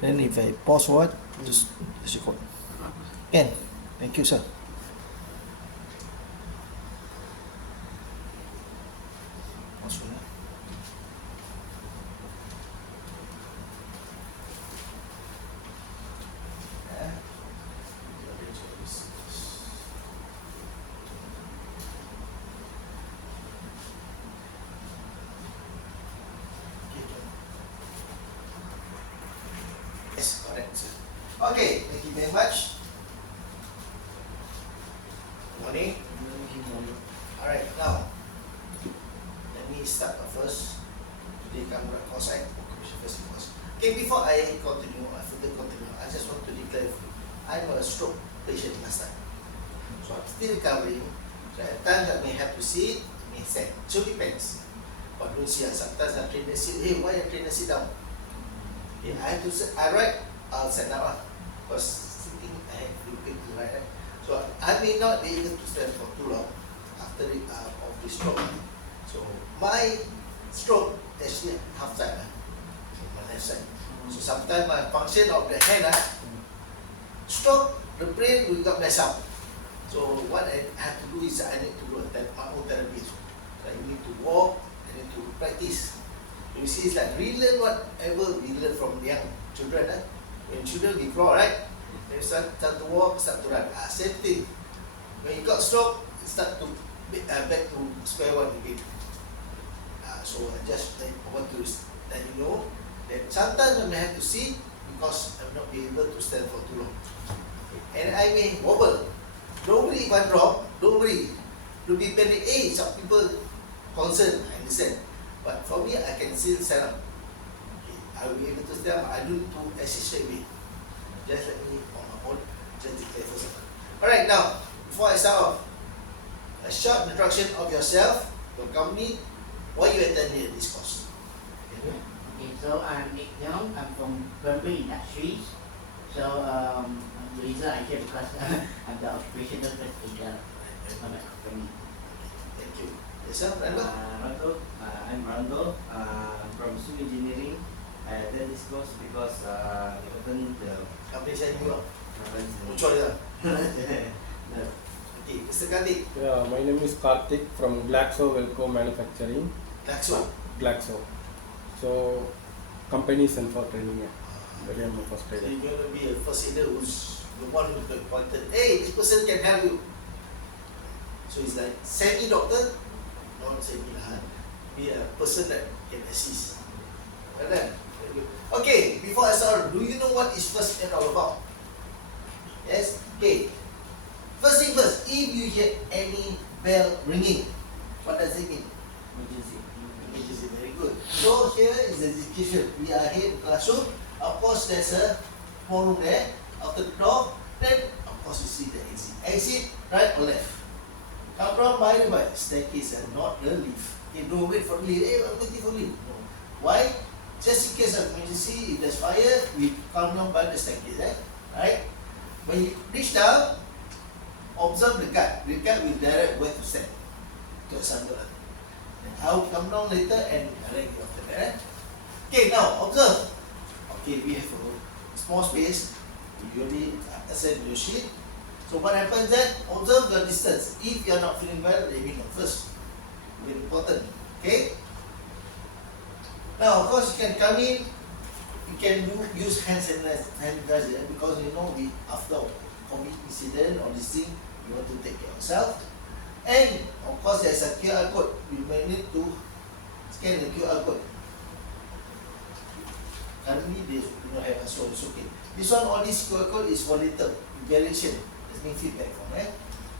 Then if I pause for what, just record. Can. Thank you, sir. Pause for now. Yes, correct, sir. Okay, thank you very much. Morning. Alright, now let me start first. Today come right course, Occupational first course. Okay, before I continue, I just want to declare I'm a stroke patient last time. So I'm still recovering. So at times I may have to sit, may sit. So depends. But don't see, sometimes I train to sit. Hey, why I train to sit down? Okay, I have to sit. I write, I'll stand up. Because sitting, I have to pick to write. So I may not be able to stand for too long after of the stroke. So my stroke actually half side, my left side. So sometimes my function of the hand, stroke, the brain will got messed up. So what I have to do is I need to do my own therapy. So I need to walk, I need to practice. You see, it's like relearn whatever we learn from young children. When children we grow, right? They start to walk, start to run. Same thing. When you got stroke, start to back to square one again. So I just want to let you know that sometimes I may have to sit because I'm not be able to stand for too long. And I may wobble. Don't worry if I drop, don't worry. Don't be panic. Hey, some people concerned, I understand. But for me, I can still stand up. Okay. I will be able to stand up. I do to assist me. Just let me on my own, just declare first. Alright, now, before I start off, a short introduction of yourself, your company, why you attended this course. Okay, so I'm Nick Young. I'm from Burberry Industries. So the reason I came because I'm the occupational first aider of my company. Thank you. Yes, sir, Rando? I'm Rando. I'm from Civil Engineering. I attend this course because we opened the Company saya juga. company. Muncul je. Okay, Mr. Kartik. Yeah, my name is Karthik from Glaxo Velco Manufacturing. Glaxo. Glaxo. So, company sent for training. Very am a first So aider. you're going to be a first aider who's the one who's going to point it. Hey, this person can help you. So it's like semi-doctor, not semi-lah. Be a person that can assist. Well done. Very good. Okay, before I start, do you know what is first aid all about? Yes? Okay. First thing first, if you hear any bell ringing, what does it mean? Emergency. Emergency, very good. So here is the description. We are here in classroom. Of course, there's a small room there. After the door, then of course you see the exit. Exit, right or left? Come from by the way, staircase and not the lift. Okay, don't wait for the lift. Hey, I'm waiting for lift. No. Why? Just in case of emergency, if there's fire, we come down by the staircase. Right? When you reach down, observe the guard. The guard will direct where to stand. To assemble. And I will come down later and direct you after that. Okay, now observe. Okay, we have a small space. You already assemble your sheet. So what happens then? Observe your distance. If you are not feeling well, let me know first. Very important. Okay? Now, of course, you can come in. You can use hand sanitizer because you know after COVID incident or this thing, you want to take care of yourself. And of course, there's a QR code. You may need to scan the QR code. Currently, they do not have, so it's okay. This one, all this QR code is for later evaluation. There's no feedback from it.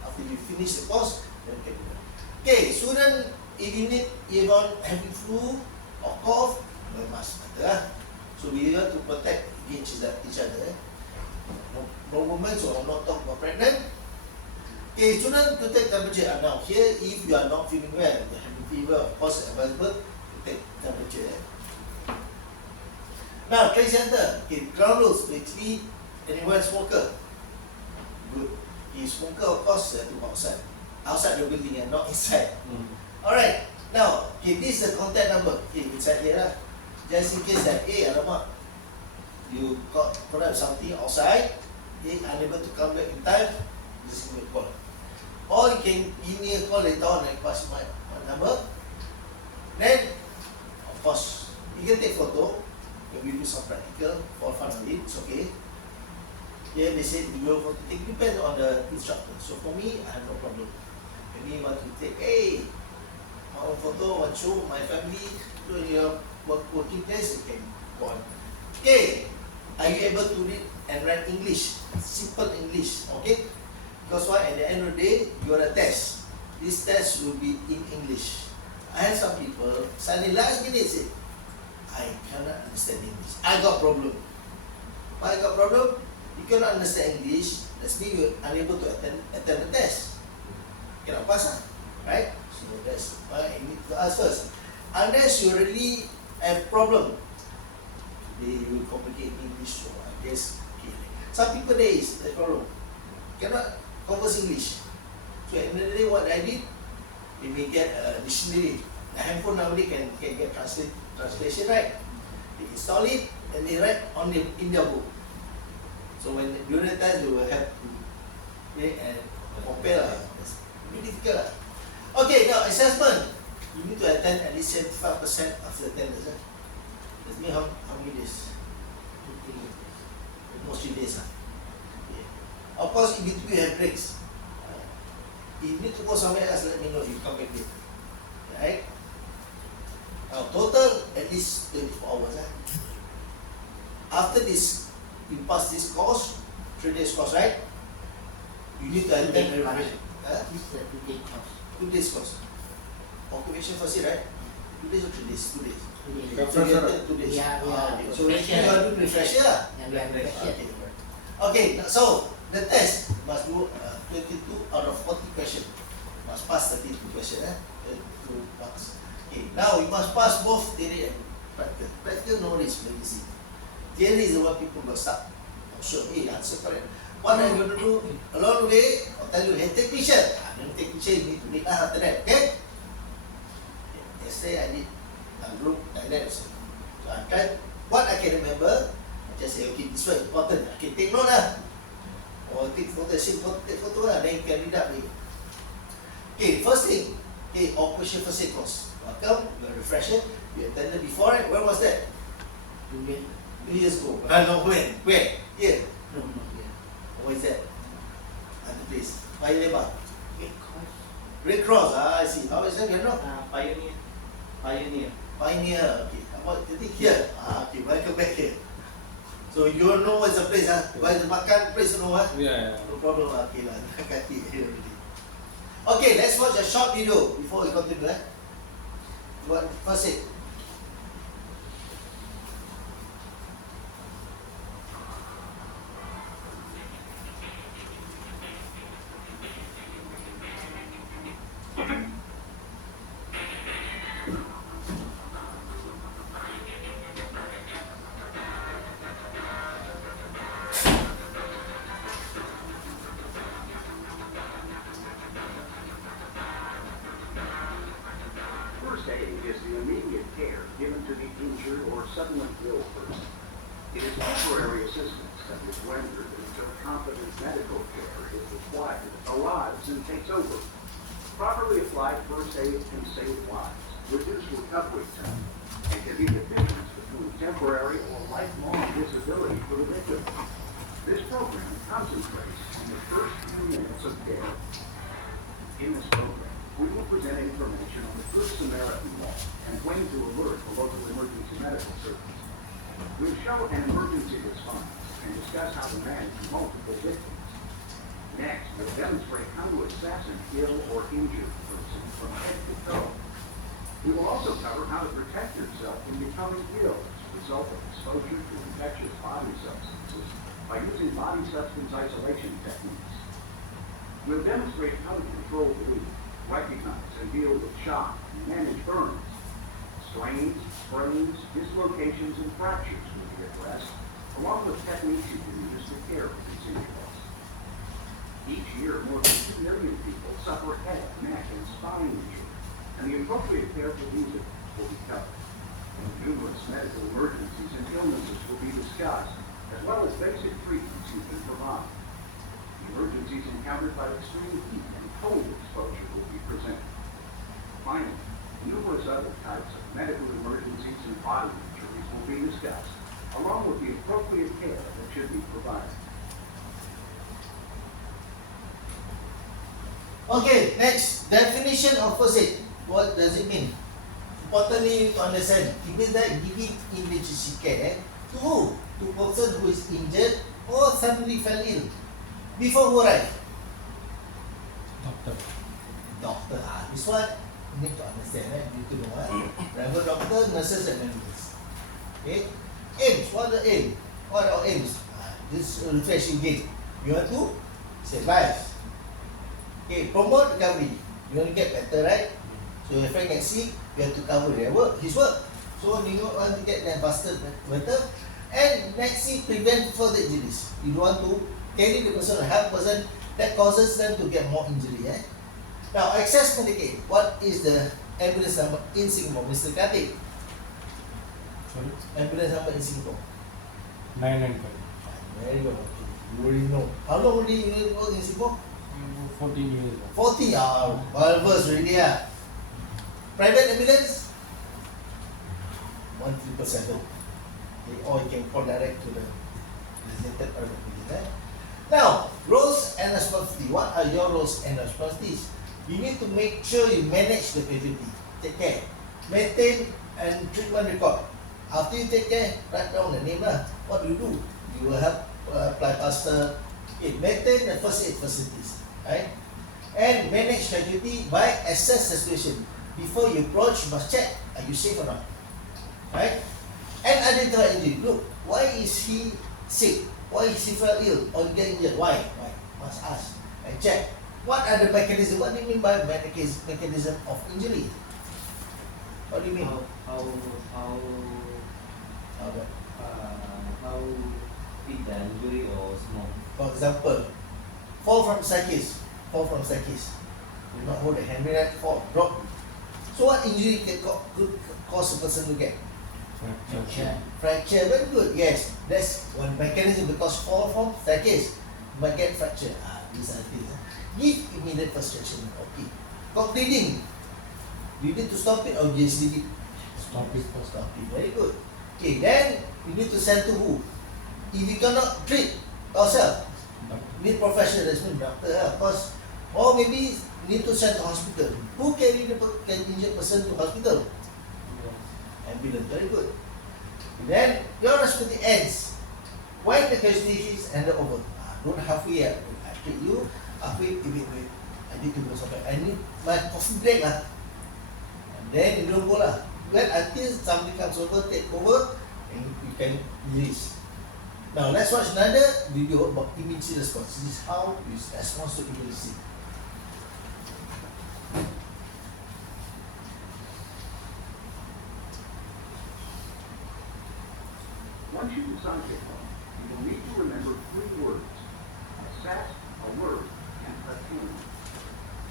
After you finish the course, then you can do that. Okay, student, if you need even having flu or cough, no mask matter. So we have to protect against each other. No women, so I'm not talking about pregnant. Okay, student, to take temperature. Now here, if you are not feeling well, you have fever, of course, available to take temperature. Now, trade center. Okay, ground rules. Basically, anyone smoker. Good. If smoker, of course, they have to go outside. Outside the building and not inside. Alright. Now, okay, this is the contact number. Okay, inside here lah. Just in case that, alamak, you caught up something outside, okay, unable to come back in time, just give me a call. Or you can give me a call later on and pass my number. Then, of course, you can take photo, when we do some practical for fun of it, it's okay. Yeah, they say you go for to take, depends on the instructor. So for me, I have no problem. Maybe you want to take, hey, our photo, want to show my family, to your working place, you can go on. Okay, are you able to read and write English? Simple English, okay? Because why? At the end of the day, you are a test. This test will be in English. I have some people, suddenly last minute say, I cannot understand English. I got problem. Why I got problem? You cannot understand English, that's mean you're unable to attend the test. Cannot pass, right? So that's why I need to ask first. Unless you really have problem, they will complicate English, so I guess, okay. Some people there is the problem. Cannot converse English. So at the end of the day, what I did, they may get a dictionary. The handphone nowadays can get translation, right? They install it and they write on in their book. So when during the test, they will have to make and compare. That's really difficult. Okay, now assessment. You need to attend at least 75% of the attendance. That means how many days? 2 days. Almost 3 days. Yeah. Of course, in between you have breaks. If you need to go somewhere else, let me know if you come back here. Right? Now, total at least 24 hours. After this, you pass this course, 3 days course, right? You need to attend every break. This is a 2-day course. 2 days course. Occupation first year, right? 2 days or 3 days? 2 days. 2 days. So you attend 2 days. Yeah, Okay. So you refresher. are doing refresher. Yeah, we are refresher. Okay, so the test must do 22 out of 40 questions. Must pass 32 questions, 32 marks. Okay, now you must pass both theory and practical. Practical no is very easy. Theory is the one people got stuck. Not sure, hey, answer correct. What I'm going to do along the way, I'll tell you, hey, take picture. I'm going to take picture, you need to make after that, okay? Yesterday I did a group like that. So I tried what I can remember. I just say, okay, this one important. I can take note lah. Or take photo, take photo lah. Then you can read up later. Okay, first thing. Okay, Occupational First Aid course. Welcome, you're a refresher. You attended before, right? When was that? 2 years. 2 years ago. No, when? Where? Here. No, no, yeah. What is that? Other place. Paya Lebar. Great course. Red Cross. I see. How is that? You know? Pioneer. Pioneer. Okay. What do you think here? Okay. Welcome back here. So you don't know what's the place, Where the makan place, you know what? Yeah. No problem. Okay lah. Kaki here already. Okay. Let's watch a short video before we continue. What first aid? First aid is the immediate care given to the injured or suddenly ill person. It is temporary assistance that is rendered until competent medical care is required, arrives, and takes over. Properly applied first aid can save lives, reduce recovery time, and can be the difference between temporary or lifelong disability for the victim. This program concentrates on the first few minutes of care. In this program, we will present information on the Good Samaritan Law and when to alert the local emergency medical service. We'll show an emergency response and discuss how to manage multiple victims. Next, we'll demonstrate how to assess an ill or injured person from head to toe. We will also cover how to protect yourself from becoming ill as a result of exposure to infectious body substances by using body substance isolation techniques. We'll demonstrate how to control bleeding, recognize and deal with shock, and manage burns. Strains, sprains, dislocations, and fractures will be addressed, along with techniques you can use to care for these injuries. Each year, more than 2 million people suffer head, neck, and spine injury, and the appropriate care for these will be covered. Numerous medical emergencies and illnesses will be discussed, as well as basic treatments you can provide. Emergencies encountered by extreme heat and cold exposure will be presented. Finally, numerous other types of medical emergencies and body injuries will be discussed, along with the appropriate care that should be provided. Okay, next, definition of first aid. What does it mean? Importantly, you need to understand. It means that giving emergency care to who? To person who is injured or suddenly fell ill. Before who arrive? Doctor. Doctor. This one you need to understand. You need to know. Private doctor, nurses and medics. Okay. Aims. What are the aim? What are our aims? This refresh again. You want to save lives. Okay. Promote recovery. You want to get better, right? So your friend gets sick, you have to cover their work, his work. So you don't want to get them faster, better. And next thing, prevent further injuries. You don't want to carry the person or help person that causes them to get more injury. Now, access Medicaid. What is the ambulance number in Singapore, Mr. Kartik? Sorry. Ambulance number in Singapore. 995. Very good. You already know. How long already you work in Singapore? 14 years. 40. Well versed already. Private ambulance? 1,777. Okay, or you can call direct to the designated private ambulance. Now, roles and responsibilities. What are your roles and responsibilities? You need to make sure you manage the casualty. Take care. Maintain and treatment record. After you take care, write down the name. What do? You will help apply plaster. Okay, maintain the first aid facilities. Right? And manage casualty by assess the situation. Before you approach, you must check, are you safe or not? Right? And identify injury. Look, why is he sick? Why is he fell ill or get injured? Why? Must ask and check. What are the mechanisms? What do you mean by mechanism of injury? What do you mean? How big the injury or small? For example, fall from staircase. You not hold the handrail, right? Fall, drop. So what injury could cause a person to get? Fracture, very good. Yes, that's one mechanism because fall from staircase might get fracture. These are things. Give immediate first action. Okay. Got bleeding. You need to stop it or just leave it? Stop it. Stop it. Very good. Okay, then you need to send to who? If you cannot treat yourself, you need professional, that's mean doctor, of course. Or maybe you need to send to hospital. Who carry the injured person to hospital? Ambulance. Very good. Then your responsibility ends when the casualty is handed over. Don't halfway. I treat you. Halfway, wait. I need to go somewhere. I need my coffee break lah. And then you don't go lah. Wait until somebody comes over, take over, and you can release. Now let's watch another video about emergency response. This is how you respond to emergency. Once you decide to help, you will need to remember 3 words: assess, alert, and attend.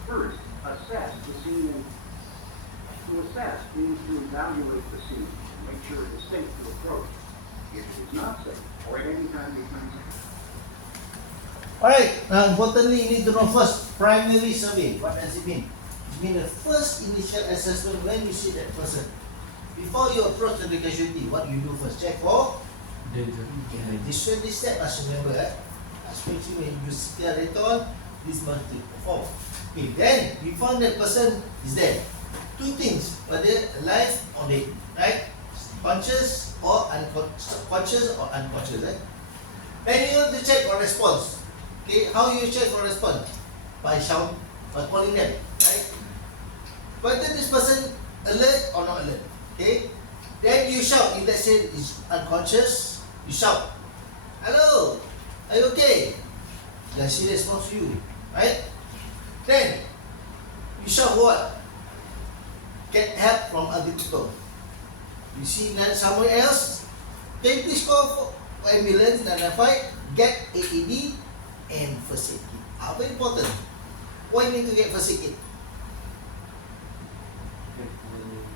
First, assess the scene. To assess means to evaluate the scene and make sure it is safe to approach. If it is not safe, or at any time becomes safe. Alright, now importantly you need to know first, primary survey. What does it mean? It means the first initial assessment when you see that person. Before you approach the casualty, what you do first? Check for Danger. this step must remember. Especially when you see later on, this must be performed. Okay, then you find that person is there. 2 things, whether alive or dead, right? Conscious or unconscious. Right? Then you have to check for response. Okay, how you check for response? By shout, by calling them, right? Whether this person alert or not alert. Okay? Then you shout. If let's say is unconscious, you shout, "Hello, are you okay?" Then she responds to you, right? Then you shout what? Get help from other people. You see someone else, can you please call for ambulance, 995, get AED and first aid kit. Very important. Why you need to get first aid kit?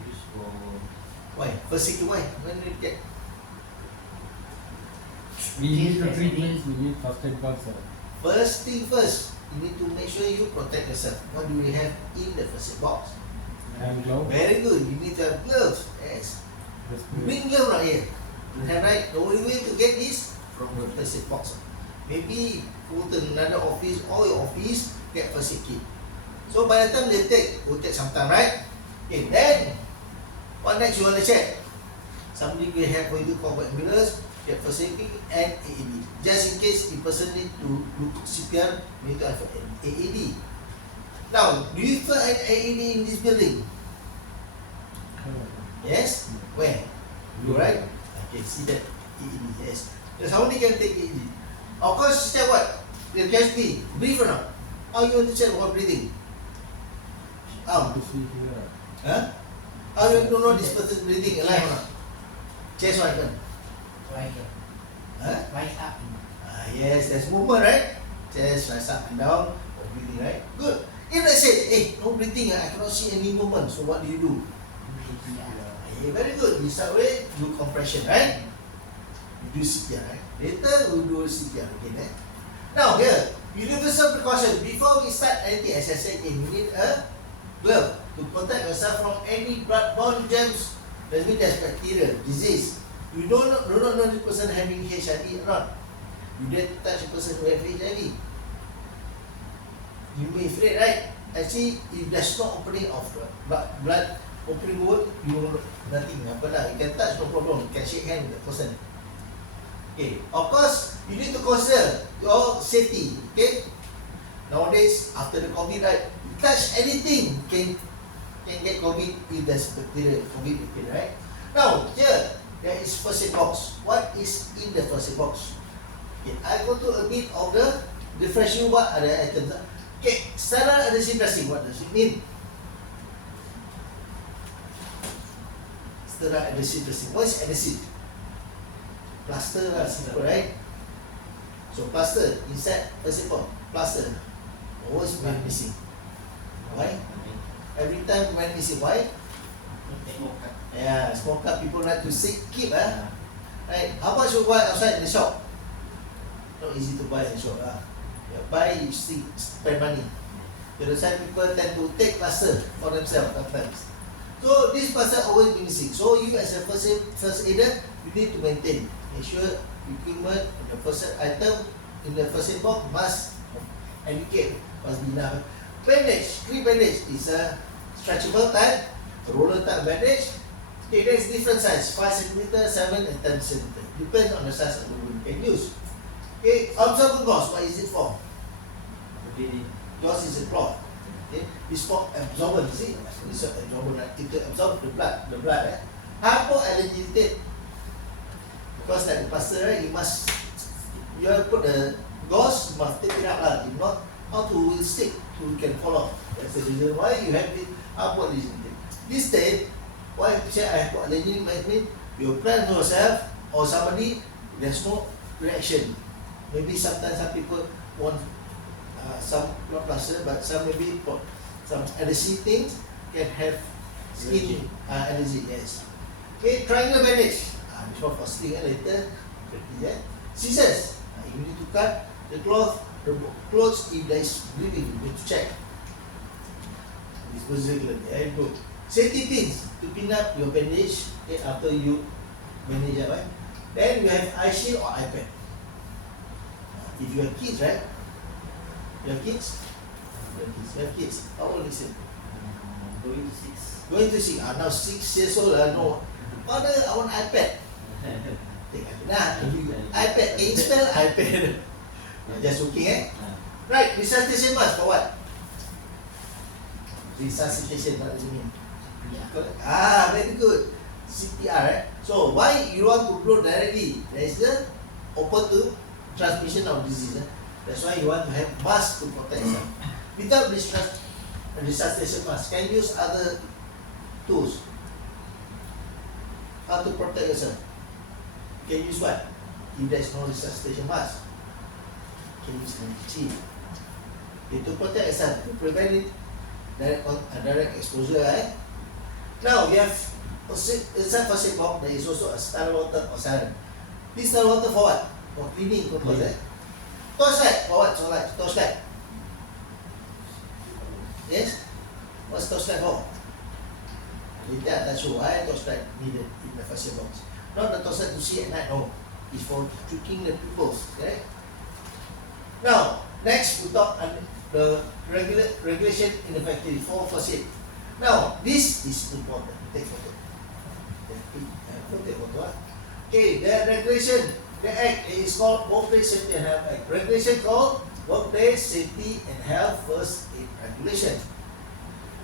Use for Why? First aid kit, why? When you get? We need to Yes, treat definitely. means we need first aid box. First thing first, you need to make sure you protect yourself. What do we have in the first aid box? Hand glove. Very good. You need to have gloves. Yes. Bring glove right here. You have right. The only way to get this from the first aid box. Maybe go to another office or your office get first aid kit. So by the time they take, will take some time, right? Okay. Then what next you want to check? Somebody will have for you to call for ambulance, get first aid kit and AED. Just in case the person need to do CPR, we need to have an AED. Now, do you find an AED in this building? Yes? Where? You right? Okay, see that AED, yes. There's how many can take AED? Of course, check what? The PhD, breathe or not? How you want to check what breathing? How? Huh? How you know this person breathing alive or not? Chest what happen? Right here. Huh? Right up. Yes, there's movement, right? Chest rise up and down, or breathing, right? Good. If let's say, hey, no breathing, I cannot see any movement, so what do you do? Hey, very good. You start with do compression, right? You do CPR, right? Later we'll do CPR again, eh? Now here, universal precaution. Before we start anything, as I said again, you need a glove to protect yourself from any blood-borne germs. That means there's bacteria, disease. You do not know this person having HIV or not. You dare to touch a person who have HIV. You may be afraid, right? Actually, if there's no opening of blood opening wound, you will nothing. Apa lah? You can touch, no problem. You can shake hand with the person. Okay. Of course, you need to consider your safety. Okay. Nowadays, after the COVID, right, you touch anything can get COVID if there's bacteria, COVID bacteria, right? Now, here, there is first aid box. What is in the first aid box? Okay, I go to a bit of the differentiate. What are the items? Okay, sterile adhesive dressing. What does it mean? Sterile adhesive dressing. What is adhesive? Plaster lah, simple, right? So plaster inside first aid box. Plaster always went missing. Why? Every time went missing. Why? Yeah, small cup people like to keep, right? How much you buy outside in the shop? Not easy to buy in the shop, You buy, you still spend money. The other people tend to take plaster for themselves sometimes. So this plaster always be missing. So you as a first aider, you need to maintain. Make sure equipment and the first item in the first aid box must indicate, must be enough. Bandage, clean bandage is a stretchable type, roller type bandage. Okay, there is different size, 5 cm, 7 and 10 cm. Depends on the size of the wound you can use. Okay, absorbent gauze, what is it for? Gauze is a cloth. Okay, it's for absorbent, you see? It's absorbent, right? It absorbs the blood, hypoallergenic. Because like the plaster, right, you have to put the gauze, you must take it out lah. If not, how to stick, you can fall off. That's the reason why you have the hypoallergenic. This state, why you say hypoallergenic means you apply to yourself or somebody, there's no reaction. Maybe sometimes some people want some not plaster, but some maybe some adhesive things can have skin allergy. Yes. Okay, triangle bandage. This one for sling later. Scissors. You need to cut the clothes if there is bleeding. You need to check. This position, very good. Safety pins to pin up your bandage after you bandage it, right? Then you have eye shield or iPad. If you have kids, right? You have kids? You have kids. How old is it? Going to 6. Going to 6. Now 6 years old. No. Father, I want iPad. Take iPad. Nah, iPad. Can you spell iPad? Just okay, Right. Resuscitation mask for what? Resuscitation, what does it mean? Very good. CPR, right? So why you want to blow directly? There is the open to transmission of disease. That's why you want to have mask to protect yourself. Without resuscitation mask, can you use other tools? How to protect yourself? You can use what? If there is no resuscitation mask, you can use handkerchief. To protect yourself, to prevent it direct exposure. Now we have inside first aid box, there is also a sterile water or saline. This sterile water for what? For cleaning purpose, Torchlight, for what? So like torchlight. Yes? What's torchlight for? Later I touch you why torchlight needed in the first aid box. Not the torchlight to see at night, no. It's for tricking the pupils, correct? Now, next we talk on the regulation in the factory for first aid. Now, this is important. Take photo. Take photo. Okay, the regulation, the act is called Workplace Safety and Health Act. Regulation called Workplace Safety and Health First Aid Regulation.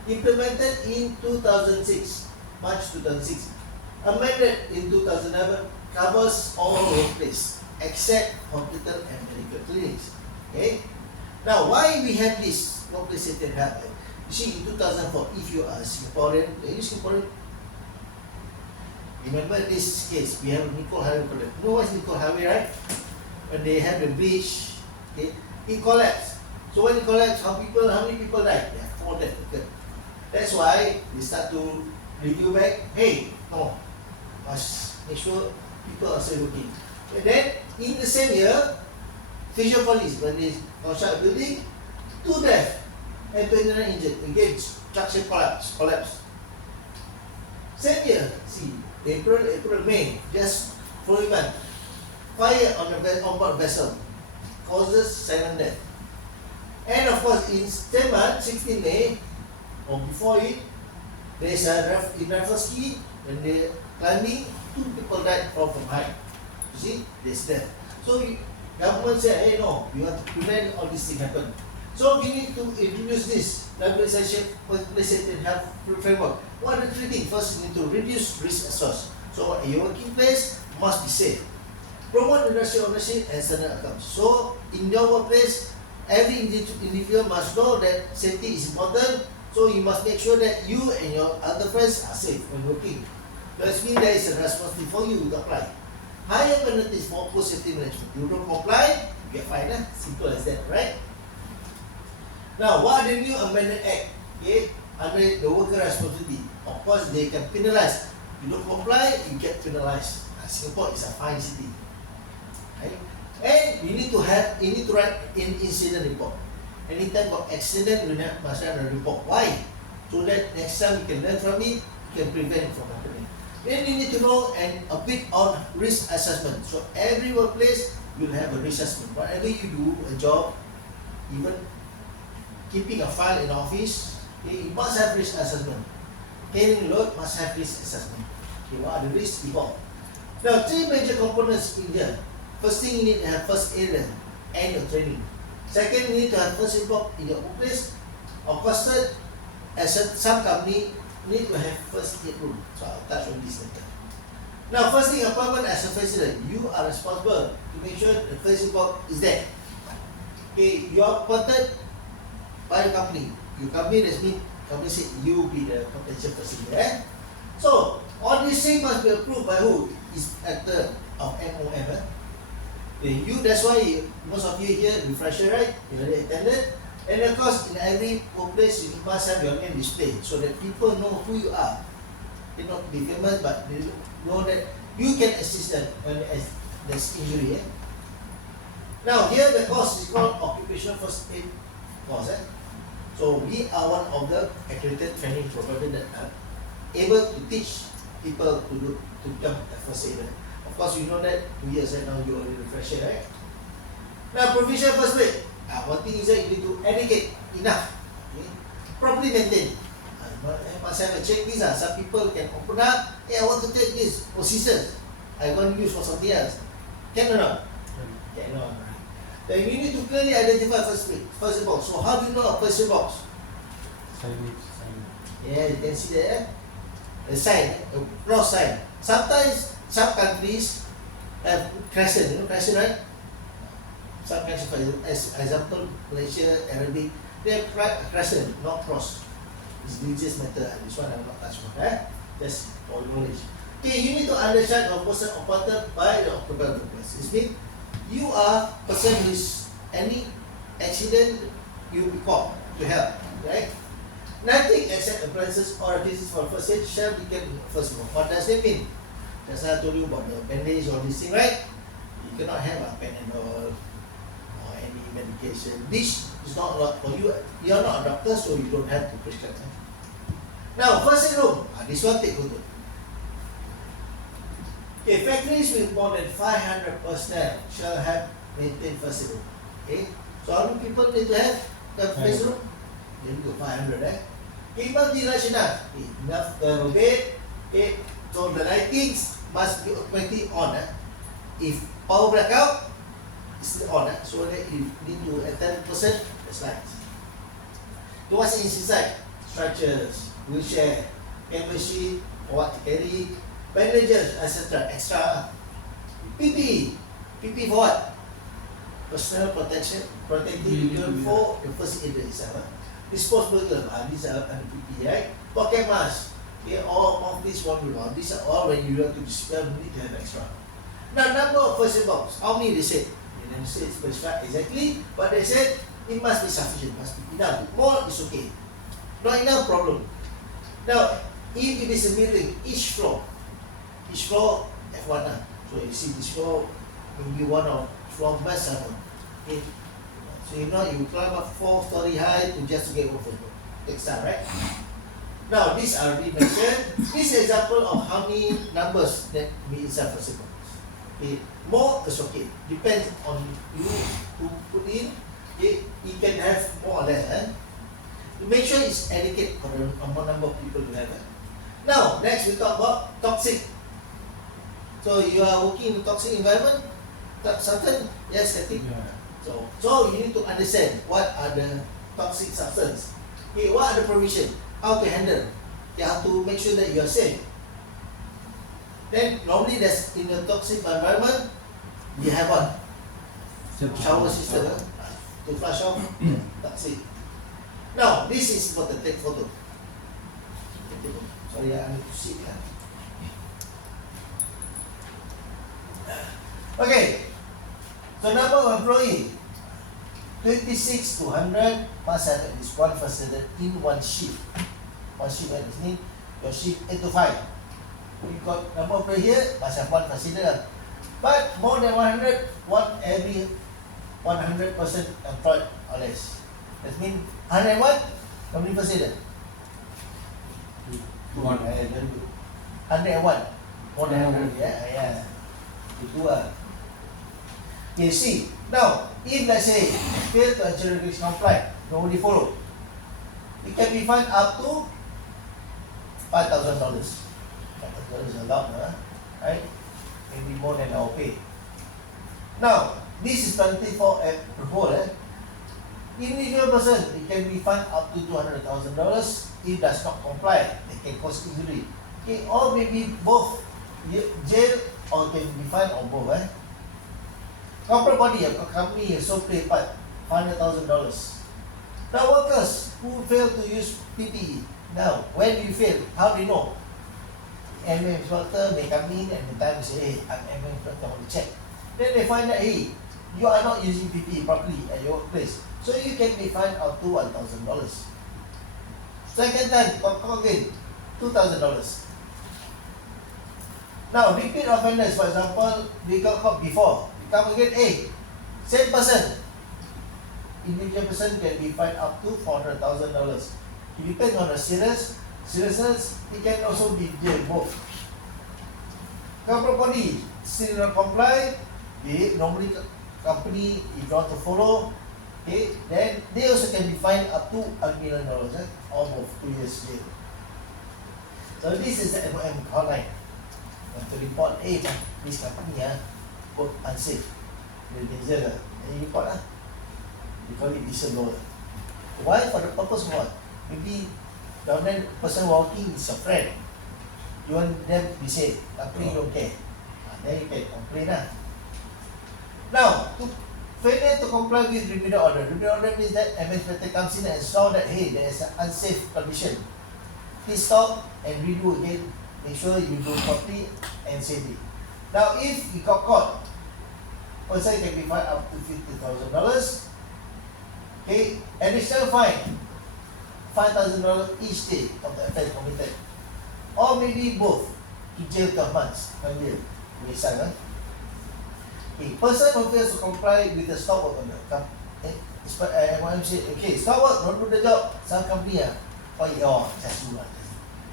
Implemented in 2006, March 2006. Amended in 2011, covers all workplace except hospital and medical clinics. Okay. Now, why we have this Workplace Safety and Health Act? You see, in 2004, if you are a Singaporean, remember this case, we have Nicole Highway project. You know what's Nicole Highway, right? When they have the bridge, okay, it collapsed. So when it collapsed, how many people died? There are 4 deaths occurred. That's why we start to review back, hey, no, must make sure people are still working. And then, in the same year, Fisher Police, when they construct a building, 2 deaths and 29 injured. Again, structure collapse. Same year, see, April, May, just following month. Fire on the onboard vessel causes 7 deaths. And of course, in same month, 16 May, or before it, there's a in Raffles Key, when they climbing, 2 people died from height. You see, there's death. So government said, hey no, we want to prevent all these things happen. So we need to introduce this Workplace Safety and Health framework. What are the 3 things? First, you need to reduce risk source. So your working place must be safe. Promote industrial ownership and standard outcomes. So in your workplace, every individual must know that safety is important. So you must make sure that you and your other friends are safe when working. That means there is a responsibility for you to apply. Higher penalties for poor safety management. You don't comply, you get fined. Simple as that, right? Now, what are the new amended act? Okay, under the worker responsibility. Of course, they can penalize. You don't comply, you get penalized. Singapore is a fine city. Right? And you need to write an incident report. Anytime got accident, you must write a report. Why? So that next time you can learn from it, you can prevent it from happening. Then you need to know a bit on risk assessment. So every workplace will have a risk assessment. Whatever you do, a job, even keeping a file in office, okay, you must have risk assessment. Carrying load must have risk assessment. Okay, what are the risks involved? Now, 3 major components in here. First thing, you need to have first aid and your training. Second, you need to have first aid box in your workplace. Of course, third, as some company need to have first aid room. So I'll touch on this later. Now, first thing, appointment as a facilitator. You are responsible to make sure the first aid box is there. Okay, you are appointed by the company. Your company company said you be the potential facilitator. So all these things must be approved by who? Is at the of MOM. You, that's why most of you here refresher, right? You already attended. And of course, in every workplace, you must have your name displayed so that people know who you are. They not be famous, but they know that you can assist them when there's injury. Now, here the course is called Occupational First Aid course. So we are one of the accredited training providers that are able to teach people to become a first aider. Of course, you know that 2 years right now, you're already refresher, right? Now, provisional first aid. One thing is that you need to educate enough, okay? Properly maintain. Must have a checklist. Some people can open up, hey, I want to take this for scissors. I want to use for something else. Can or not? Cannot. Then you need to clearly identify first aid box. So how do you know a first aid box? Signage. Yeah, you can see there. A sign, a cross sign. Sometimes some countries have crescent, you know crescent, right? Some countries, for example, Malaysia, Arabic, they have crescent, not cross. It's religious matter. This one I will not touch on. Just for knowledge. Okay, you need to understand a person appointed by the occupational workplace. It means you are a person who is any accident, you will be called to help, right? Nothing except appliances or activities for first aid shall be kept in first room. What does that mean? Just I told you about the bandage or this thing, right? You cannot have a Panadol or any medication. This is not allowed for you. You are not a doctor, so you don't have to prescribe. Now, first aid room. This one take photo. Okay, factories with more than 500 personnel shall have maintained first aid room. Okay, so how many people need to have the first aid room? Then go 500, eh? Okay, multinational. Okay, enough to have a bed. Okay, so the lightings must be automatically on. If power blackout, it's still on. So that you need to attend person, that's lights. So what's inside? Stretchers, wheelchair, camera sheet, what to carry, bandages, etc. Extra PPE. PPE for what? Personal protection, protective equipment for the first aid itself. Disposable glove, these are under PPE, right? Pocket mask, okay, all of these one by one. These are all when you want to dispel, you need to have extra. Now, number of first aid box, how many they said? They never say it's prescribed exactly, but they said it must be sufficient, must be enough. More is okay. Not enough problem. Now, if it is a building, each floor F1 so you see this floor, maybe one of floor must have okay. So if not, you climb up 4-story high to just get over it. Takes time, right? Now, these are already mentioned. This is example of how many numbers that be inside first aid box. Okay, more is okay. Depends on you who put in. Okay, you can have more or less. To make sure it's adequate for the number of people you have. Now, next we talk about toxic. So you are working in a toxic environment, certain, yes, static. So you need to understand what are the toxic substance. Okay, what are the provision? How to handle? You have to make sure that you are safe. Then normally there's in a toxic environment, you have what? Shower system, to flush off toxic. Now this is for the take photo. Sorry, I need to see. Okay. So number of employee 26 to 100 must have at least one facilitator in one shift. One shift, that means your shift 8 to 5. You got number of employee here, must have one facilitator. But more than 100, one every 100% employed or less. That means 101, how many facilitator? One. Very good. 101, more than 100, yeah. Itu Okay, see. Now, if let's say fail to ensure regulation compliant, nobody follow, it can be fined up to $5,000. $5,000 is a lot, right? Maybe more than our pay. Now, this is 24 per whole. Individual person, it can be fined up to $200,000 if does not comply. It can cause injury. Okay, or maybe both jail or can be fined or both. Corporate body, a company so play part $500,000. Now workers who fail to use PPE. Now, when you fail, how do you know? MM inspector may come in and the time say, hey, I'm MM inspector, I want to check. Then they find that, hey, you are not using PPE properly at your workplace. So you can be fined up to $1,000. Second time, call again, $2,000. Now, repeat offenders, for example, they got caught before. Come again, hey, same person. Individual person can be fined up to $400,000. It depends on the seriousness. It can also be jail both. Corporate body still not comply. They normally company if you want to follow, okay, then they also can be fined up to $1 million, or both 2 years jail. So this is the MOM hotline. You have to report, hey, this company work unsafe. Then you report You call it whistleblower. Why? For the purpose of what? Maybe the person working is a friend. You want them to be safe. Company don't care. Then you can complain. Now, to failure to comply with remedial order. Remedial order means that administrator comes in and saw that hey, there is an unsafe condition. Please stop and redo again. Make sure you do properly and safely. Now, if you got caught, person can be fined up to $50,000. Okay, additional fine, $5,000 each day of the offence committed, or maybe both, to jail 12 months. Misal, Okay, person who fails to comply with the stop work order. MYM okay, stop work, don't do the job. Some company just do lah.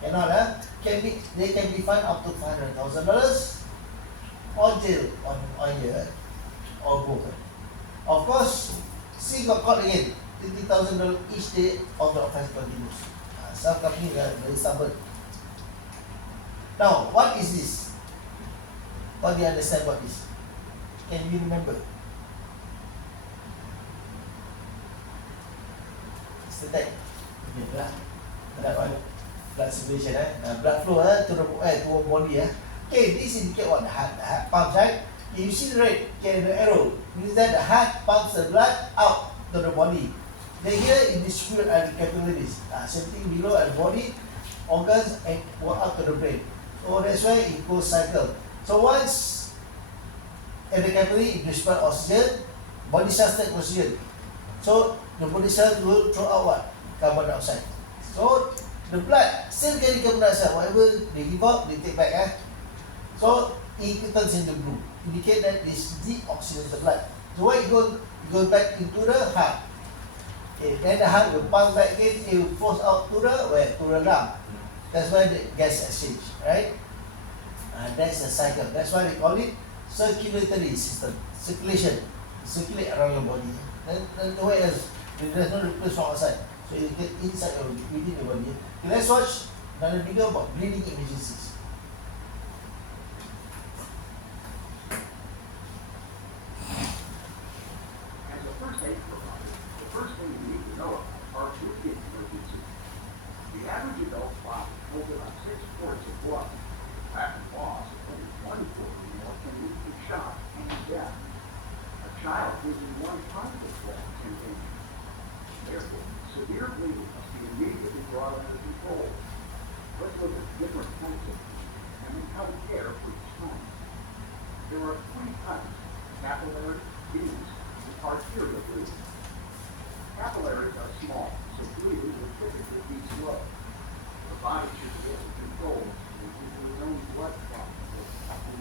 Cannot they can be fined up to $500,000 or jail on year or both. Of course, see got caught again, $20,000 each day of the offence continues. Some companies are very stubborn. Now, what is this? What do you understand about this? Can you remember? It's the type. Blood circulation, blood flow to the body. Okay, this indicates what the heart pumps, right? You see the red, the arrow means that the heart pumps the blood out to the body. Then here it distributes at the capillaries, something below at the body, organs, and go up to the brain. So that's why it goes cycle. So once at the capillary, it distributes oxygen, body cells take oxygen. So the body cells will throw out what? Carbon dioxide. So the blood still carry carbon dioxide. Whatever they give out, they take back. So it turns into blue. Indicate that this deoxygenates the blood. So when it goes back into the heart. Okay, then the heart will pump back again. It will force out to the lung. That's why the gas exchange, right? And that's the cycle. That's why they call it circulatory system. Circulation. Circulate around your body. Then the way else. There's no replace from outside. So you get inside or within your body. Okay, let's watch another video about bleeding emergencies. As a first aid provider, the first thing you need to know are bleeding emergencies. The average adult body holds about 6 quarts of blood. Rapid loss of only 1 quart or more can lead to shock and death. A child losing 1 pint of blood can danger. Therefore, severe bleeding must be immediately brought under control. Let's look at different types of bleeding and then how to care for each kind. There are 3 types: capillary, venous, and arterial bleeding. Capillaries are small, so bleeding will typically be slow. The body should be able to control its own blood flow.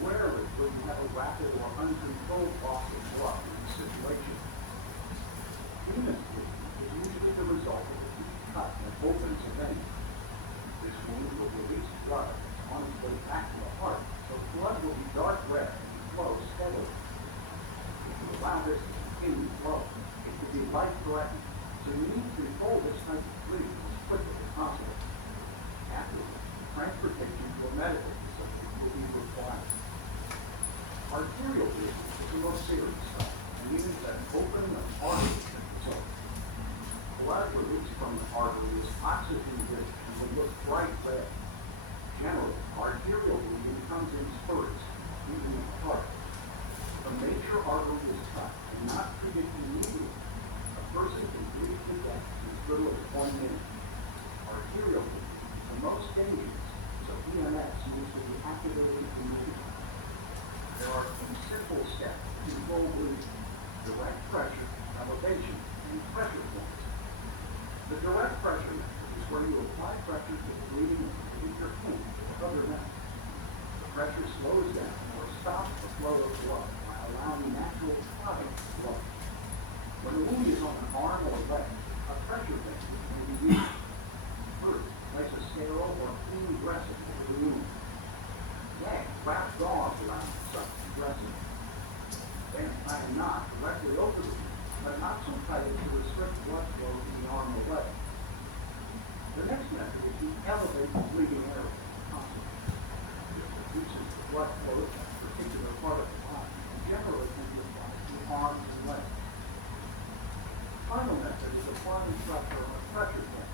Rarely will you have a rapid or uncontrolled loss of blood in the circulation. Venous bleeding is usually the result of a deep cut that opens a vein. This wound will release blood on its way back to the heart, so blood will be dark red and flow steadily. If you allow this to continue to flow, it could be life-threatening, so you need to control this type of bleeding as quickly as possible. Afterwards, transportation to a medical facility will be required. Arterial bleeding is the most serious stuff, and means that opening of arteries can result. Blood released from the artery is oxygen-rich and will look bright red. Generally, arterial bleeding comes in spurts, even in the heart. If a major artery is cut and not treated immediately, a person can bleed to death in as little as 1 minute. Arterial bleeding is the most dangerous, so EMS needs to be activated immediately. There are 2 simple steps to control bleeding: direct pressure, elevation, and pressure points. The direct pressure method is where you apply pressure to the bleeding and your hand with the other method. The pressure slows down or stops the flow of blood by allowing natural clotting to flow. When the wound is on an arm or leg, a pressure method may be used. First, place a sterile or clean dressing over the wound. Next, wrap gauze around the site and dressing. Then tie a knot directly over the wound, but not so tight as to restrict blood flow to the arm or leg. The next method is to elevate the bleeding area constantly. This reduces the blood flow to a particular part of the body and generally can be applied to the arms and legs. The final method is applying pressure on a pressure point.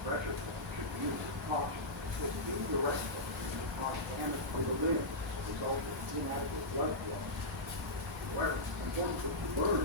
Pressure point should be used with caution, because indirect pressure can cause damage from the limbs as a result of inadequate blood flow. However, it's important to learn